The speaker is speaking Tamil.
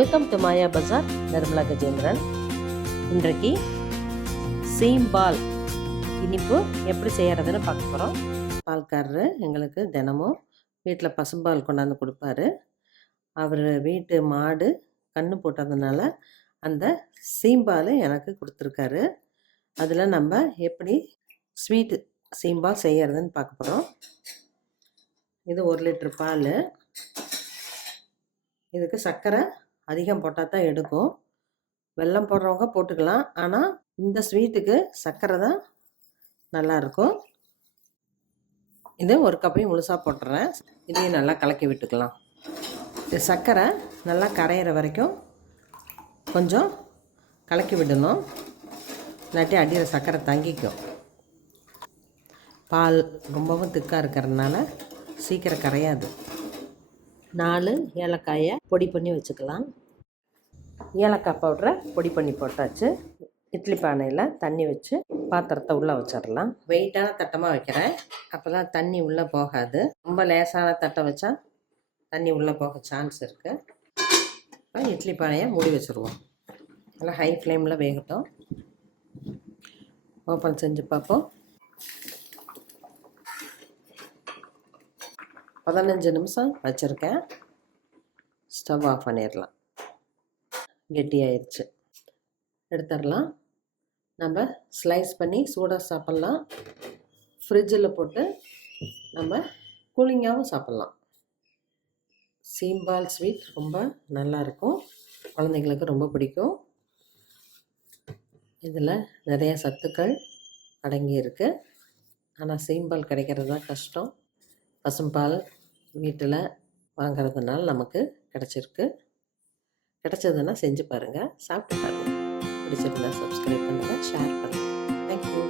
வெல்கம் டு மாயா பஜார். நிர்மலா கஜேந்திரன். இன்றைக்கு சீம்பால் இனிப்பு எப்படி செய்கிறதுன்னு பார்க்க போகிறோம். பால்காரரு எங்களுக்கு தினமும் வீட்டில் பசும்பால் கொண்டாந்து கொடுப்பாரு. அவர் வீட்டு மாடு கன்று போட்டதுனால அந்த சீம்பால் எனக்கு கொடுத்துருக்காரு. அதில் நம்ம எப்படி ஸ்வீட்டு சீம்பால் செய்கிறதுன்னு பார்க்க போகிறோம். இது 1 லிட்டர் பால். இதுக்கு சர்க்கரை அதிகம் போட்டால் தான் எடுக்கும். வெல்லம் போடுறவங்க போட்டுக்கலாம், ஆனால் இந்த ஸ்வீட்டுக்கு சர்க்கரை தான் நல்லாயிருக்கும். இது 1 கப்பையும் முழுசாக போட்டுறேன். இதையும் நல்லா கலக்கி விட்டுக்கலாம். இது சர்க்கரை நல்லா கரையிற வரைக்கும் கொஞ்சம் கலக்கி விடணும், இல்லாட்டி அடியில் சர்க்கரை தங்கிக்கும். பால் ரொம்பவும் திக்காக இருக்கிறதுனால சீக்கிரம் கரையாது. 4 ஏலக்காயை பொடி பண்ணி வச்சுக்கலாம். ஏலக்காய் பவுடரை பொடி பண்ணி போட்டாச்சு. இட்லி பானையில் தண்ணி வச்சு பாத்திரத்தை உள்ளே வச்சிடலாம். வெயிட்டான தட்டமாக வைக்கிறேன், அப்போ தான் தண்ணி உள்ளே போகாது. ரொம்ப லேசான தட்டை வச்சா தண்ணி உள்ளே போக சான்ஸ் இருக்குது. இப்போ இட்லி பானையை மூடி வச்சுருவோம். நல்லா ஹை ஃப்ளேமில் வேகட்டும். ஓப்பன் செஞ்சு பார்ப்போம். 15 நிமிஷம் வச்சுருக்கேன். ஸ்டவ் ஆஃப் பண்ணிடலாம். கெட்டியாயிருச்சு, எடுத்துடலாம். நம்ம ஸ்லைஸ் பண்ணி சூடாக சாப்பிட்லாம், ஃப்ரிட்ஜில் போட்டு நம்ம கூலிங்காகவும் சாப்பிட்லாம். சீம்பால் ஸ்வீட் ரொம்ப நல்லாயிருக்கும், குழந்தைங்களுக்கு ரொம்ப பிடிக்கும். இதில் நிறைய சத்துக்கள் அடங்கியிருக்கு. ஆனால் சீம்பால் கிடைக்கிறது தான் கஷ்டம். பசும்பால் வீட்டில் வாங்கிறதுனால நமக்கு கிடச்சிருக்கு. கிடச்சதுன்னா செஞ்சு பாருங்கள், சாப்பிட்டு பாருங்கள். பிடிச்சிருந்தா சப்ஸ்கிரைப் பண்ணுங்கள், ஷேர் பண்ணுங்கள். தேங்க்யூ.